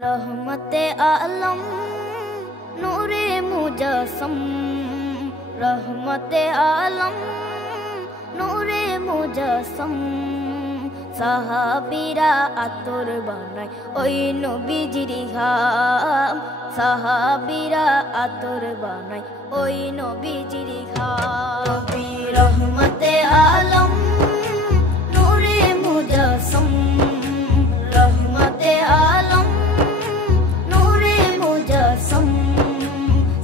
रहमते आलम नूरे मुजस्सम, रहमते आलम नूरे मुजस्सम। साहाबीरा आतोर बानाय ओई नबीजिर घाम, साहाबीरा आतोर बानाय ओई नबीजिर घाम। नबी रहमते आलम नूरे मुजस्सम, रहमते आलम नूरे मुजस्सम।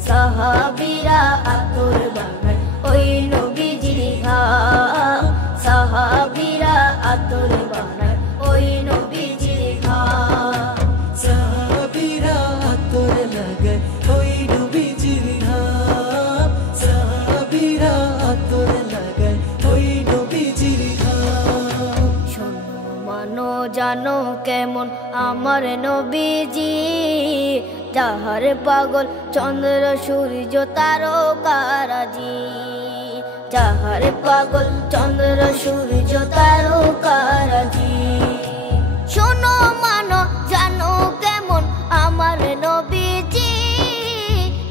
साहाबीरा आतोर बानाय ओई नबीजिर घाम, साहाबीरा आतोर बानाय ओई नबीजिर घाम। साहाबीरा आतोर लागाय ओई नबीजिर घाम, साहाबीरा आतोर लागाय ओई नबीजिर घाम। শোনো মানো জানো কেমন আমার নবীজি, যাহার পাগল চন্দ্র সূর্য তারকারাজি, যাহার পাগল চন্দ্র সূর্য তারকারাজি। শোনো মানো জানো কেমন আমার নবীজি,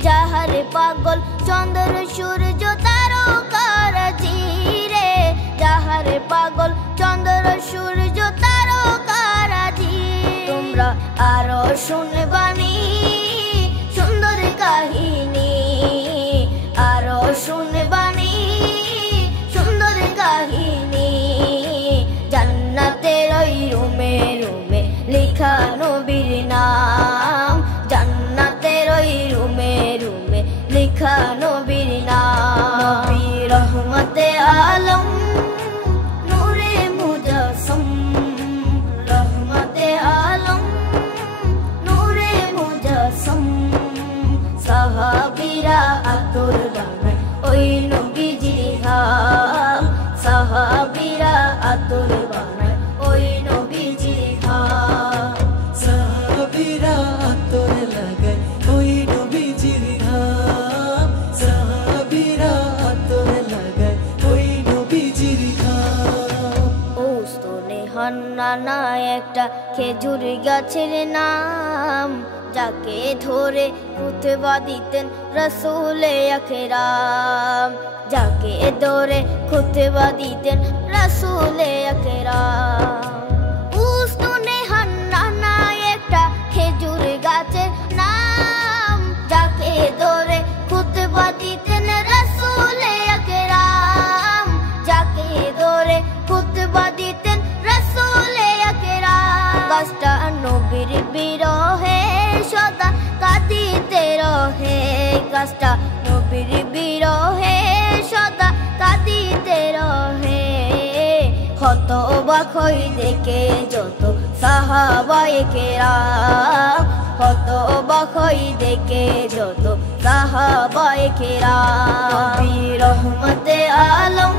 যাহার পাগল চন্দ্র সূর্য তারকারাজি রে, যাহার পাগল চন্দ্র সূর্য তারকারাজি। তোমরা আরো শুনবানি সুন্দর কাহিনী, আরো শুনবানি সুন্দর কাহিনী। জান্নাতের ওই রুমে রুমে লেখা নবীর নাম, জান্নাতের ওই রুমে রুমে লেখা নবীর নাম। নবী রহমতে আলম নূরে মুজস্সম, রহমতে আলম নূরে মুজস্সম। সাহাবীরা আতর বানায় ওই নবীজির ঘাম, সাহাবীরা আতর বানায় ওই নবীজির ঘাম। সাহাবীরা আতর লাগায় ওই নবীজির ঘাম, সাহাবীরা আতর লাগায় ওই নবীজির ঘাম। ওস্তনে হান্নানা একটা খেজুর গাছের নাম, যাকে ধরে খুতবা দিতেন রাসূলে আকরাম, যাকে ধরে খুতবা দিতেন রাসূলে আকরাম। উস্তনে হান্নানা একটা খেজুর গাছের নাম, যাকে ধরে খুতবা দিতেন রাসূলে আকরাম, যাকে ধরে খুতবা দিতেন রাসূলে আকরাম। গাছটা নবীর বিরহে সদা কাঁদিতে রহে, গাছটা নবীর বিরহে সদা কাঁদিতে রহে। হতবাক হই দেখে যত সাহাবায়ে কেরাম, হতবাক হই দেখে যত সাহাবায়ে কেরাম। নবী রহমতে আলম